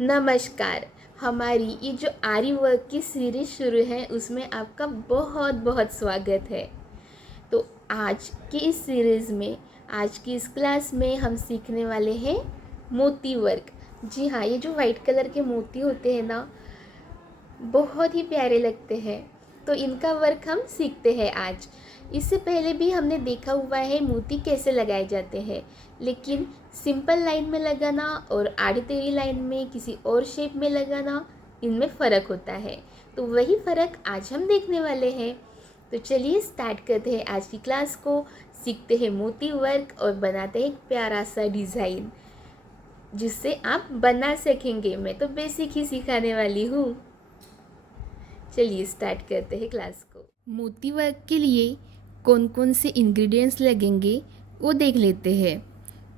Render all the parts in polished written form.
नमस्कार। हमारी ये जो आरी वर्क की सीरीज़ शुरू है उसमें आपका बहुत बहुत स्वागत है। तो आज की इस सीरीज़ में, आज की इस क्लास में हम सीखने वाले हैं मोती वर्क। जी हाँ, ये जो वाइट कलर के मोती होते हैं ना, बहुत ही प्यारे लगते हैं। तो इनका वर्क हम सीखते हैं आज। इससे पहले भी हमने देखा हुआ है मोती कैसे लगाए जाते हैं, लेकिन सिंपल लाइन में लगाना और आड़ी टेढ़ी लाइन में किसी और शेप में लगाना, इनमें फ़र्क होता है। तो वही फ़र्क आज हम देखने वाले हैं। तो चलिए स्टार्ट करते हैं आज की क्लास को। सीखते हैं मोती वर्क और बनाते हैं एक प्यारा सा डिज़ाइन जिससे आप बना सकेंगे। मैं तो बेसिक ही सिखाने वाली हूँ। चलिए स्टार्ट करते हैं क्लास को। मोती वर्क के लिए कौन कौन से इंग्रेडिएंट्स लगेंगे वो देख लेते हैं।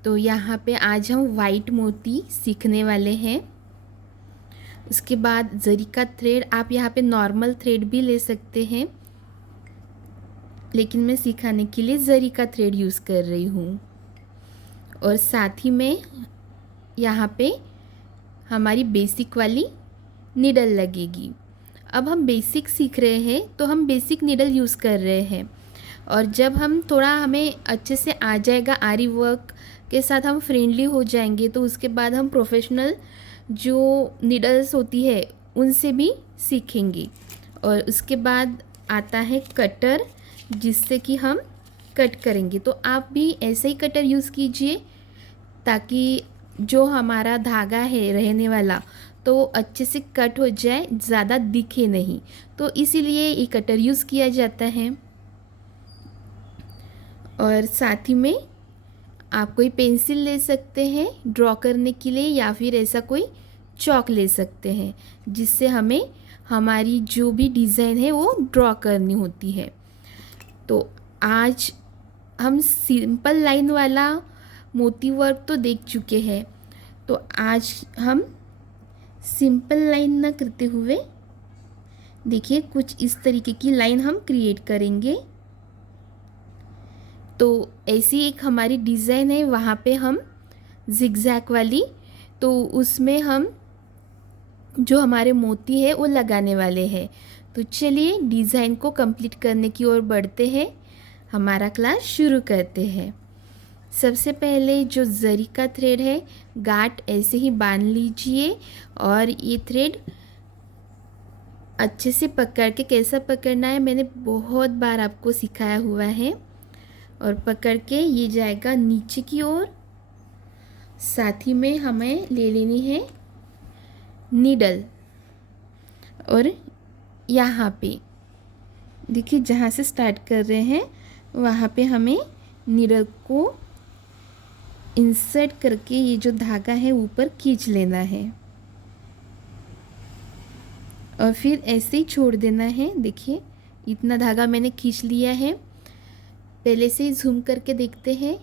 तो यहाँ पे आज हम वाइट मोती सीखने वाले हैं। उसके बाद जरी का थ्रेड, आप यहाँ पे नॉर्मल थ्रेड भी ले सकते हैं, लेकिन मैं सिखाने के लिए जरी का थ्रेड यूज़ कर रही हूँ। और साथ ही में यहाँ पे हमारी बेसिक वाली नीडल लगेगी। अब हम बेसिक सीख रहे हैं तो हम बेसिक नीडल यूज़ कर रहे हैं, और जब हम थोड़ा हमें अच्छे से आ जाएगा, आरी वर्क के साथ हम फ्रेंडली हो जाएंगे, तो उसके बाद हम प्रोफेशनल जो नीडल्स होती है उनसे भी सीखेंगे। और उसके बाद आता है कटर, जिससे कि हम कट करेंगे। तो आप भी ऐसे ही कटर यूज़ कीजिए ताकि जो हमारा धागा है रहने वाला तो अच्छे से कट हो जाए, ज़्यादा दिखे नहीं। तो इसीलिए ये कटर यूज़ किया जाता है। और साथ ही में आप कोई पेंसिल ले सकते हैं ड्रॉ करने के लिए, या फिर ऐसा कोई चॉक ले सकते हैं जिससे हमें हमारी जो भी डिज़ाइन है वो ड्रॉ करनी होती है। तो आज हम सिंपल लाइन वाला मोती वर्क तो देख चुके हैं, तो आज हम सिंपल लाइन ना करते हुए देखिए कुछ इस तरीके की लाइन हम क्रिएट करेंगे। तो ऐसी एक हमारी डिज़ाइन है, वहाँ पे हम जिगजैग वाली, तो उसमें हम जो हमारे मोती है वो लगाने वाले हैं। तो चलिए डिज़ाइन को कंप्लीट करने की ओर बढ़ते हैं, हमारा क्लास शुरू करते हैं। सबसे पहले जो जरी का थ्रेड है, गांठ ऐसे ही बांध लीजिए, और ये थ्रेड अच्छे से पकड़ के, कैसा पकड़ना है मैंने बहुत बार आपको सिखाया हुआ है, और पकड़ के ये जाएगा नीचे की ओर। साथ ही में हमें ले लेनी है नीडल, और यहाँ पे देखिए जहाँ से स्टार्ट कर रहे हैं वहाँ पे हमें नीडल को इंसर्ट करके ये जो धागा है ऊपर खींच लेना है, और फिर ऐसे ही छोड़ देना है। देखिए इतना धागा मैंने खींच लिया है। पहले से ही झूम करके देखते हैं।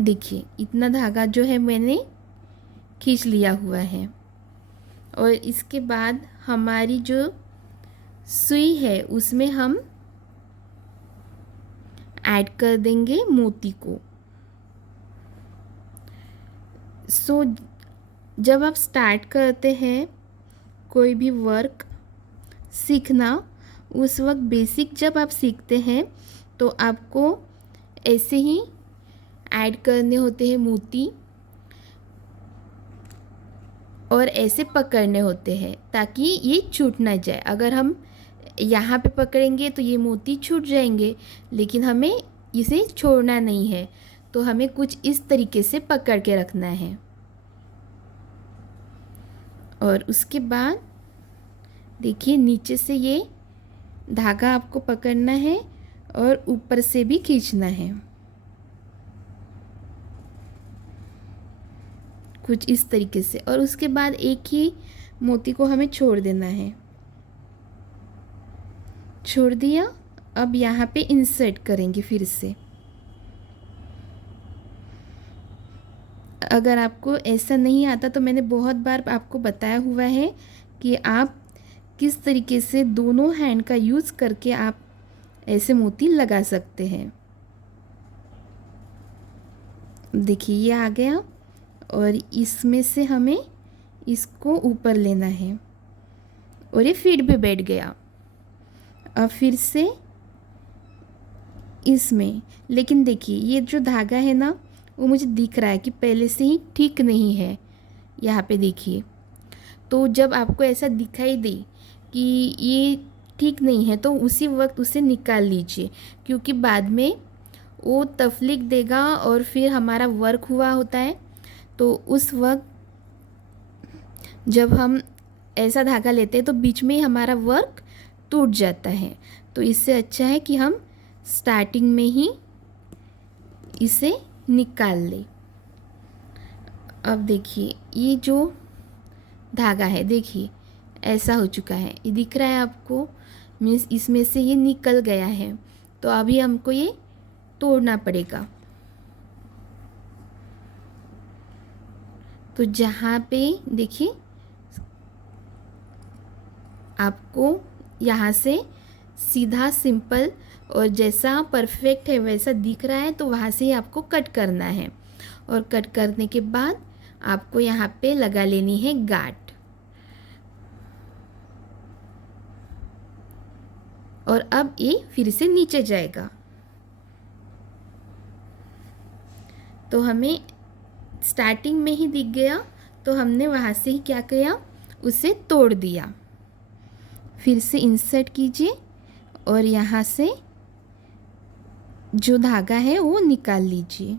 देखिए इतना धागा जो है मैंने खींच लिया हुआ है। और इसके बाद हमारी जो सुई है उसमें हम ऐड कर देंगे मोती को। जब आप स्टार्ट करते हैं कोई भी वर्क सीखना, उस वक्त बेसिक जब आप सीखते हैं तो आपको ऐसे ही ऐड करने होते हैं मोती, और ऐसे पकड़ने होते हैं ताकि ये छूट ना जाए। अगर हम यहाँ पे पकड़ेंगे तो ये मोती छूट जाएंगे, लेकिन हमें इसे छोड़ना नहीं है, तो हमें कुछ इस तरीके से पकड़ के रखना है। और उसके बाद देखिए नीचे से ये धागा आपको पकड़ना है और ऊपर से भी खींचना है, कुछ इस तरीके से। और उसके बाद एक ही मोती को हमें छोड़ देना है। छोड़ दिया। अब यहाँ पे इंसर्ट करेंगे फिर से। अगर आपको ऐसा नहीं आता तो मैंने बहुत बार आपको बताया हुआ है कि आप किस तरीके से दोनों हैंड का यूज़ करके आप ऐसे मोती लगा सकते हैं। देखिए ये आ गया और इसमें से हमें इसको ऊपर लेना है और ये फीड पे बैठ गया। अब फिर से इसमें, लेकिन देखिए ये जो धागा है ना वो मुझे दिख रहा है कि पहले से ही ठीक नहीं है। यहाँ पे देखिए, तो जब आपको ऐसा दिखाई दे कि ये ठीक नहीं है तो उसी वक्त उसे निकाल लीजिए, क्योंकि बाद में वो तफलीक देगा और फिर हमारा वर्क हुआ होता है तो उस वक्त जब हम ऐसा धागा लेते हैं तो बीच में ही हमारा वर्क टूट जाता है। तो इससे अच्छा है कि हम स्टार्टिंग में ही इसे निकाल लें। अब देखिए ये जो धागा है, देखिए ऐसा हो चुका है, ये दिख रहा है आपको, मीन्स इसमें से ये निकल गया है। तो अभी हमको ये तोड़ना पड़ेगा। तो जहाँ पे देखिए आपको यहाँ से सीधा सिंपल और जैसा परफेक्ट है वैसा दिख रहा है तो वहाँ से ही आपको कट करना है। और कट करने के बाद आपको यहाँ पे लगा लेनी है गांठ। और अब ये फिर से नीचे जाएगा। तो हमें स्टार्टिंग में ही दिख गया तो हमने वहाँ से ही क्या किया, उसे तोड़ दिया। फिर से इंसर्ट कीजिए और यहाँ से जो धागा है वो निकाल लीजिए।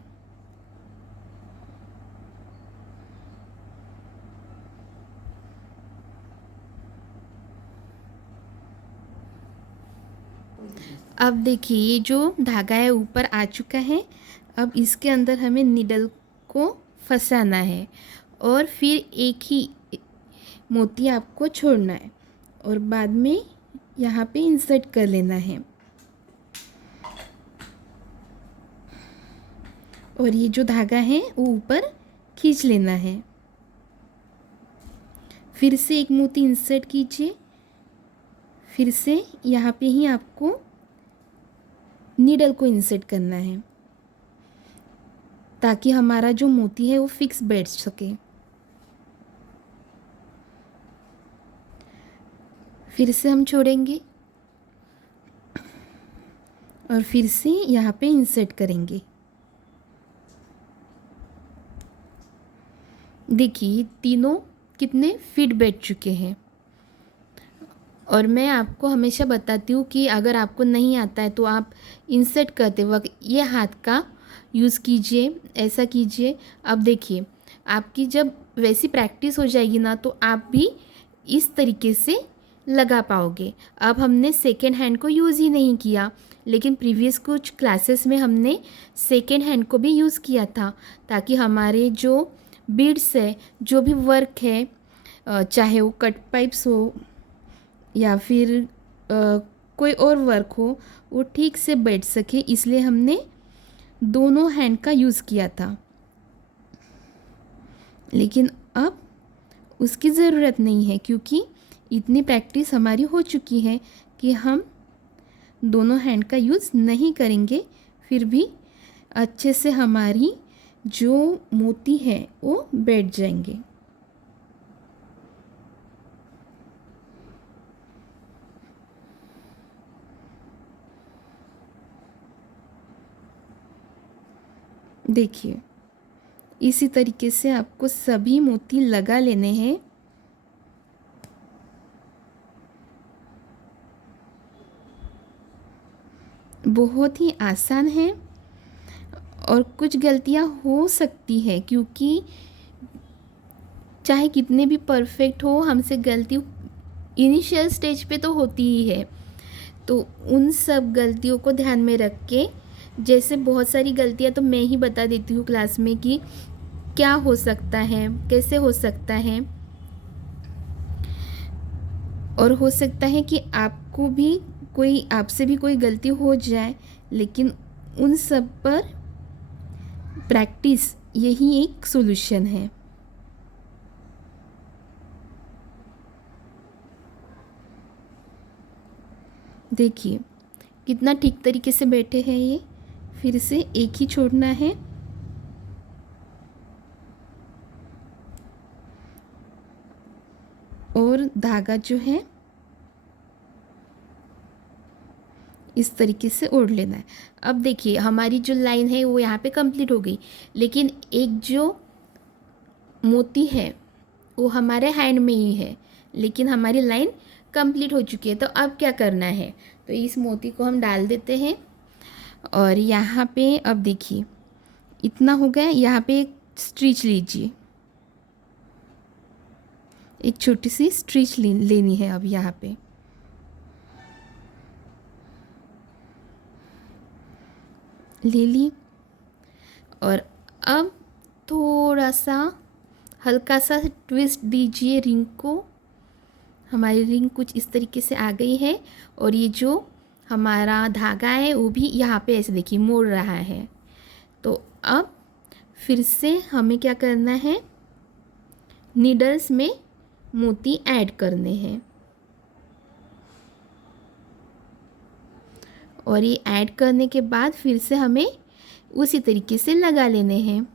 अब देखिए ये जो धागा है ऊपर आ चुका है। अब इसके अंदर हमें निडल को फंसाना है और फिर एक ही मोती आपको छोड़ना है और बाद में यहाँ पे इंसर्ट कर लेना है। और ये जो धागा है वो ऊपर खींच लेना है। फिर से एक मोती इंसर्ट कीजिए। फिर से यहाँ पे ही आपको नीडल को इंसर्ट करना है ताकि हमारा जो मोती है वो फिक्स बैठ सके। फिर से हम छोड़ेंगे और फिर से यहाँ पे इंसर्ट करेंगे। देखिए तीनों कितने फिट बैठ चुके हैं। और मैं आपको हमेशा बताती हूँ कि अगर आपको नहीं आता है तो आप इंसर्ट करते वक्त ये हाथ का यूज़ कीजिए, ऐसा कीजिए। अब देखिए आपकी जब वैसी प्रैक्टिस हो जाएगी ना तो आप भी इस तरीके से लगा पाओगे। अब हमने सेकेंड हैंड को यूज़ ही नहीं किया, लेकिन प्रीवियस कुछ क्लासेस में हमने सेकेंड हैंड को भी यूज़ किया था ताकि हमारे जो बीड्स है, जो भी वर्क है, चाहे वो कट पाइप्स हो या फिर कोई और वर्क हो, वो ठीक से बैठ सके, इसलिए हमने दोनों हैंड का यूज़ किया था। लेकिन अब उसकी ज़रूरत नहीं है क्योंकि इतनी प्रैक्टिस हमारी हो चुकी है कि हम दोनों हैंड का यूज़ नहीं करेंगे, फिर भी अच्छे से हमारी जो मोती है वो बैठ जाएंगे। देखिए इसी तरीके से आपको सभी मोती लगा लेने हैं। बहुत ही आसान है और कुछ गलतियां हो सकती है क्योंकि चाहे कितने भी परफेक्ट हो, हमसे गलती इनिशियल स्टेज पे तो होती ही है। तो उन सब गलतियों को ध्यान में रख के, जैसे बहुत सारी गलतियां तो मैं ही बता देती हूँ क्लास में कि क्या हो सकता है, कैसे हो सकता है, और हो सकता है कि आपको भी आपसे भी कोई गलती हो जाए, लेकिन उन सब पर प्रैक्टिस यही एक सॉल्यूशन है। देखिए कितना ठीक तरीके से बैठे हैं ये। फिर से एक ही छोड़ना है और धागा जो है इस तरीके से ओढ़ लेना है। अब देखिए हमारी जो लाइन है वो यहाँ पे कंप्लीट हो गई, लेकिन एक जो मोती है वो हमारे हैंड में ही है, लेकिन हमारी लाइन कंप्लीट हो चुकी है। तो अब क्या करना है, तो इस मोती को हम डाल देते हैं और यहाँ पे अब देखिए इतना हो गया। यहाँ पे एक स्ट्रिच लीजिए, एक छोटी सी स्ट्रिच लेनी है। अब यहाँ पे ले ली और अब थोड़ा सा हल्का सा ट्विस्ट दीजिए रिंग को। हमारी रिंग कुछ इस तरीके से आ गई है और ये जो हमारा धागा है वो भी यहाँ पे ऐसे देखिए मोड़ रहा है। तो अब फिर से हमें क्या करना है, नीडल्स में मोती ऐड करने हैं और ये ऐड करने के बाद फिर से हमें उसी तरीके से लगा लेने हैं।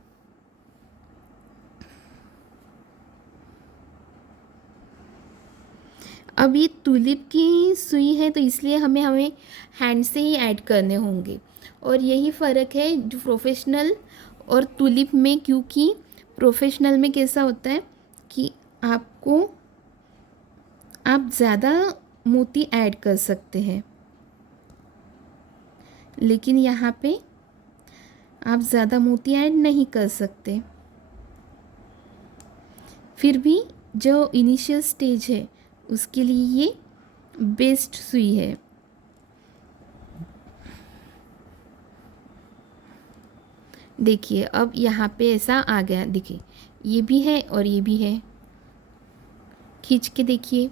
अब ये टूलिप की सुई है तो इसलिए हमें हैंड से ही ऐड करने होंगे और यही फ़र्क है जो प्रोफेशनल और टूलिप में, क्योंकि प्रोफेशनल में कैसा होता है कि आप ज़्यादा मोती ऐड कर सकते हैं, लेकिन यहाँ पे आप ज़्यादा मोती ऐड नहीं कर सकते। फिर भी जो इनिशियल स्टेज है उसके लिए ये बेस्ट सुई है। देखिए अब यहाँ पे ऐसा आ गया, देखिए ये भी है और ये भी है। खींच के देखिए,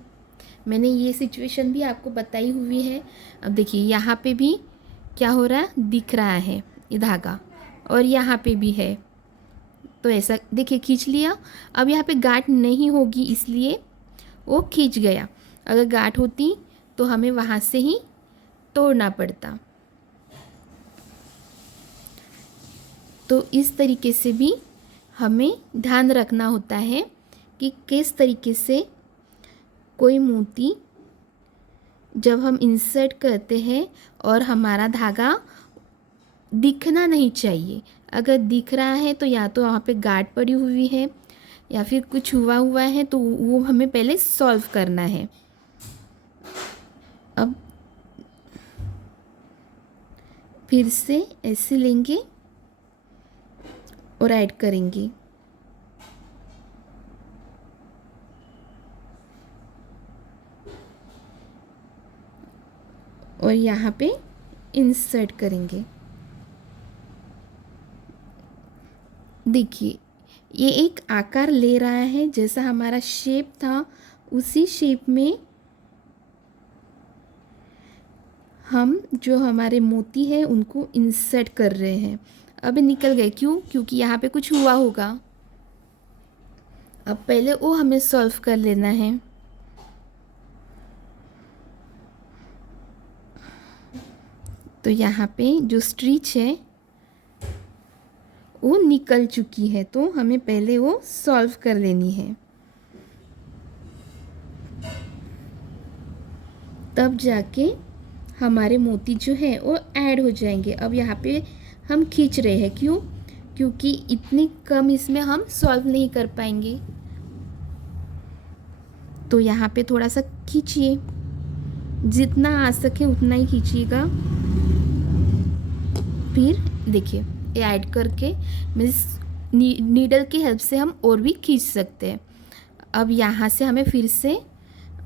मैंने ये सिचुएशन भी आपको बताई हुई है। अब देखिए यहाँ पे भी क्या हो रहा है, दिख रहा है ये धागा और यहाँ पे भी है। तो ऐसा देखिए खींच लिया। अब यहाँ पे गांठ नहीं होगी इसलिए वो खींच गया। अगर गांठ होती तो हमें वहाँ से ही तोड़ना पड़ता। तो इस तरीके से भी हमें ध्यान रखना होता है कि किस तरीके से कोई मोती जब हम इंसर्ट करते हैं और हमारा धागा दिखना नहीं चाहिए। अगर दिख रहा है तो या तो वहाँ पे गांठ पड़ी हुई है या फिर कुछ हुआ है, तो वो हमें पहले सॉल्व करना है। अब फिर से ऐसे लेंगे और ऐड करेंगे। और यहाँ पे इंसर्ट करेंगे। देखिए ये एक आकार ले रहा है, जैसा हमारा शेप था उसी शेप में हम जो हमारे मोती है उनको इंसर्ट कर रहे हैं। अब निकल गए, क्यों? क्योंकि यहाँ पे कुछ हुआ होगा। अब पहले वो हमें सॉल्व कर लेना है। तो यहाँ पे जो स्ट्रिच है वो निकल चुकी है, तो हमें पहले वो सॉल्व कर लेनी है, तब जाके हमारे मोती जो है वो ऐड हो जाएंगे। अब यहाँ पे हम खींच रहे हैं, क्यों? क्योंकि इतनी कम इसमें हम सॉल्व नहीं कर पाएंगे। तो यहाँ पे थोड़ा सा खींचिए, जितना आ सके उतना ही खींचिएगा। फिर देखिए ये ऐड करके मीन्स नीडल की हेल्प से हम और भी खींच सकते हैं। अब यहाँ से हमें फिर से,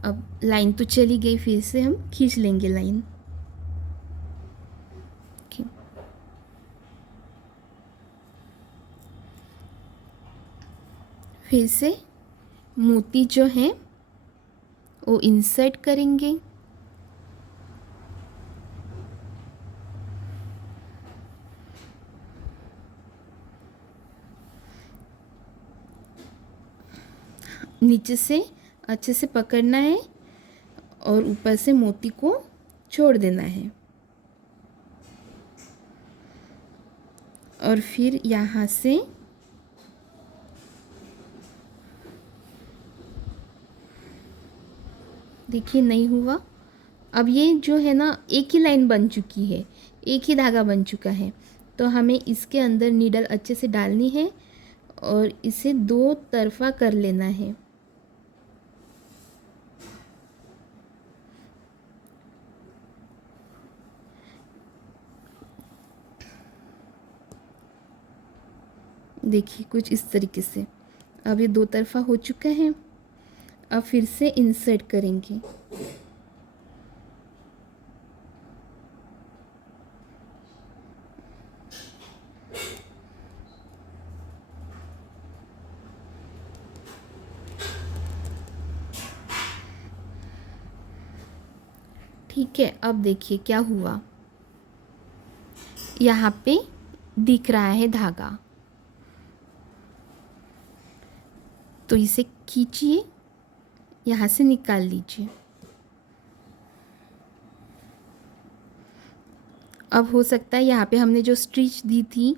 अब लाइन तो चली गई, फिर से हम खींच लेंगे लाइन। फिर से मोती जो हैं वो इंसर्ट करेंगे। नीचे से अच्छे से पकड़ना है और ऊपर से मोती को छोड़ देना है। और फिर यहाँ से देखिए नहीं हुआ। अब ये जो है ना एक ही लाइन बन चुकी है, एक ही धागा बन चुका है। तो हमें इसके अंदर नीडल अच्छे से डालनी है और इसे दो तरफा कर लेना है। देखिए कुछ इस तरीके से। अब ये दो तरफा हो चुका है। अब फिर से इंसर्ट करेंगे। ठीक है, अब देखिए क्या हुआ। यहाँ पे दिख रहा है धागा, तो इसे खींचिए, यहाँ से निकाल लीजिए। अब हो सकता है यहाँ पे हमने जो स्टिच दी थी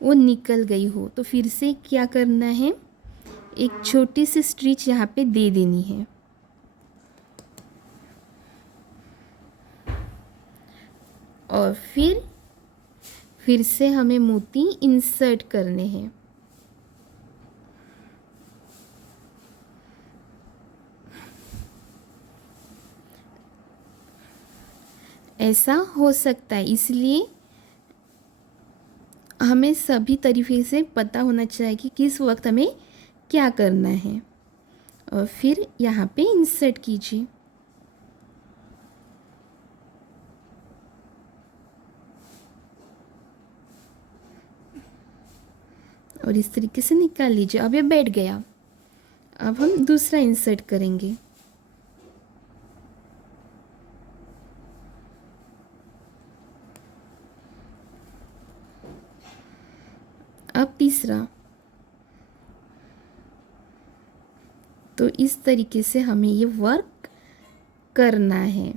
वो निकल गई हो, तो फिर से क्या करना है, एक छोटी सी स्टिच यहाँ पे दे देनी है। और फिर से हमें मोती इंसर्ट करने हैं। ऐसा हो सकता है, इसलिए हमें सभी तरीके से पता होना चाहिए कि किस वक्त हमें क्या करना है। और फिर यहाँ पे इंसर्ट कीजिए। और इस तरीके से निकाल लीजिए। अब ये बैठ गया। अब हम दूसरा इंसर्ट करेंगे। अब तीसरा। तो इस तरीके से हमें ये वर्क करना है।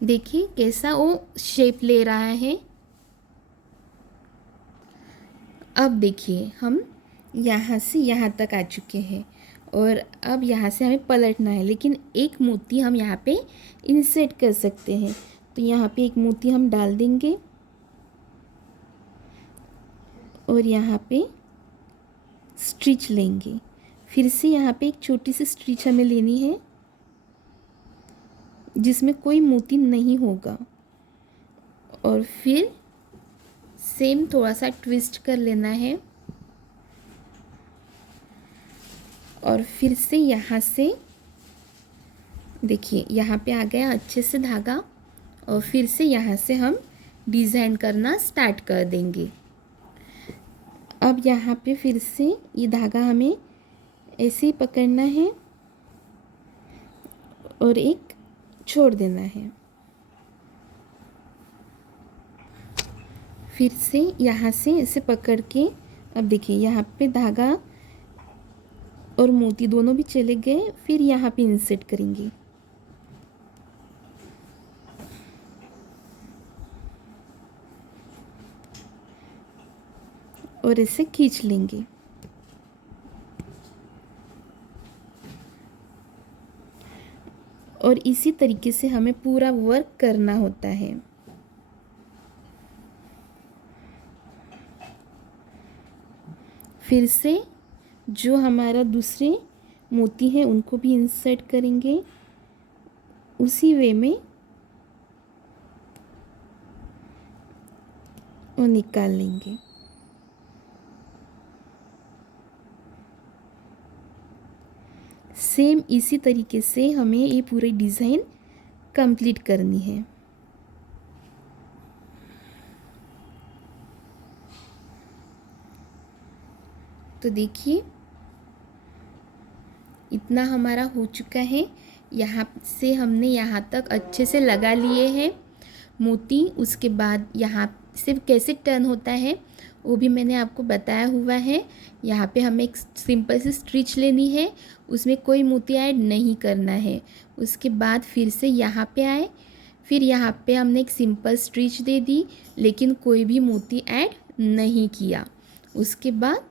देखिए कैसा वो शेप ले रहा है। अब देखिए हम यहाँ से यहाँ तक आ चुके हैं और अब यहाँ से हमें पलटना है, लेकिन एक मोती हम यहाँ पे इंसर्ट कर सकते हैं। तो यहाँ पे एक मोती हम डाल देंगे और यहाँ पे स्टिच लेंगे। फिर से यहाँ पे एक छोटी सी स्टिच हमें लेनी है जिसमें कोई मोती नहीं होगा, और फिर सेम थोड़ा सा ट्विस्ट कर लेना है और फिर से यहाँ से देखिए यहाँ पे आ गया अच्छे से धागा। और फिर से यहाँ से हम डिज़ाइन करना स्टार्ट कर देंगे। अब यहाँ पे फिर से ये धागा हमें ऐसे ही पकड़ना है और एक छोड़ देना है। फिर से यहाँ से इसे पकड़ के, अब देखिए यहाँ पे धागा और मोती दोनों भी चले गए। फिर यहाँ पे इंसर्ट करेंगे और इसे खींच लेंगे। और इसी तरीके से हमें पूरा वर्क करना होता है। फिर से जो हमारा दूसरे मोती हैं उनको भी इंसर्ट करेंगे उसी वे में और निकाल लेंगे। सेम इसी तरीके से हमें ये पूरी डिज़ाइन कंप्लीट करनी है। तो देखिए इतना हमारा हो चुका है। यहाँ से हमने यहाँ तक अच्छे से लगा लिए हैं मोती। उसके बाद यहाँ से कैसे टर्न होता है वो भी मैंने आपको बताया हुआ है। यहाँ पे हमें एक सिंपल सी स्टिच लेनी है, उसमें कोई मोती ऐड नहीं करना है। उसके बाद फिर से यहाँ पे आए, फिर यहाँ पे हमने एक सिंपल स्टिच दे दी, लेकिन कोई भी मोती ऐड नहीं किया। उसके बाद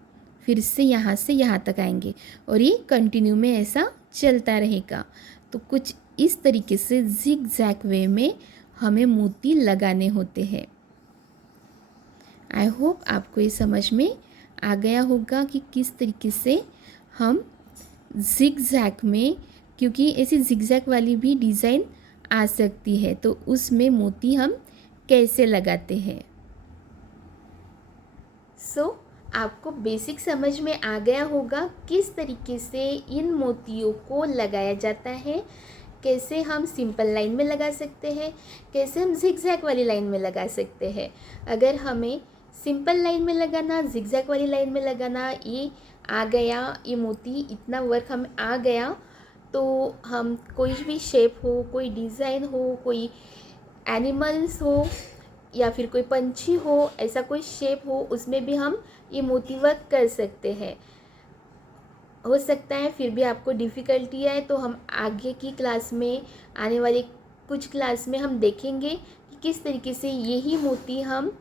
फिर से यहाँ तक आएंगे और ये कंटिन्यू में ऐसा चलता रहेगा। तो कुछ इस तरीके से जिग जैग वे में हमें मोती लगाने होते हैं। आई होप आपको ये समझ में आ गया होगा कि किस तरीके से हम जिग जैग में, क्योंकि ऐसी जिग जैग वाली भी डिज़ाइन आ सकती है, तो उसमें मोती हम कैसे लगाते हैं। आपको बेसिक समझ में आ गया होगा किस तरीके से इन मोतियों को लगाया जाता है, कैसे हम सिंपल लाइन में लगा सकते हैं, कैसे हम जिगजैग वाली लाइन में लगा सकते हैं। अगर हमें सिंपल लाइन में लगाना, जिगजैग वाली लाइन में लगाना ये आ गया, ये मोती इतना वर्क हमें आ गया, तो हम कोई भी शेप हो, कोई डिज़ाइन हो, कोई एनिमल्स हो या फिर कोई पंछी हो, ऐसा कोई शेप हो, उसमें भी हम ये मोती वर्क कर सकते हैं। हो सकता है फिर भी आपको डिफ़िकल्टी आए, तो हम आगे की क्लास में, आने वाले कुछ क्लास में हम देखेंगे कि किस तरीके से यही मोती हम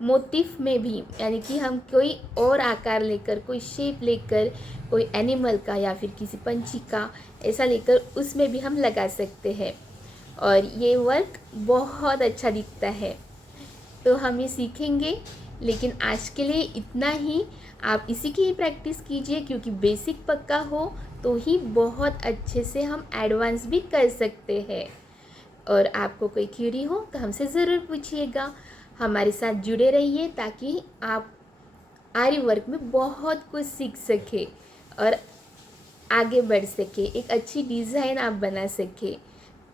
मोटिफ में भी, यानी कि हम कोई और आकार लेकर, कोई शेप लेकर, कोई एनिमल का या फिर किसी पंछी का ऐसा लेकर उसमें भी हम लगा सकते हैं और ये वर्क बहुत अच्छा दिखता है। तो हम ये सीखेंगे, लेकिन आज के लिए इतना ही। आप इसी की ही प्रैक्टिस कीजिए, क्योंकि बेसिक पक्का हो तो ही बहुत अच्छे से हम एडवांस भी कर सकते हैं। और आपको कोई क्यूरी हो तो हमसे ज़रूर पूछिएगा। हमारे साथ जुड़े रहिए ताकि आप आरी वर्क में बहुत कुछ सीख सके और आगे बढ़ सके, एक अच्छी डिज़ाइन आप बना सके।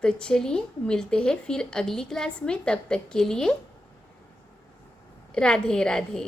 तो चलिए मिलते हैं फिर अगली क्लास में, तब तक के लिए राधे राधे।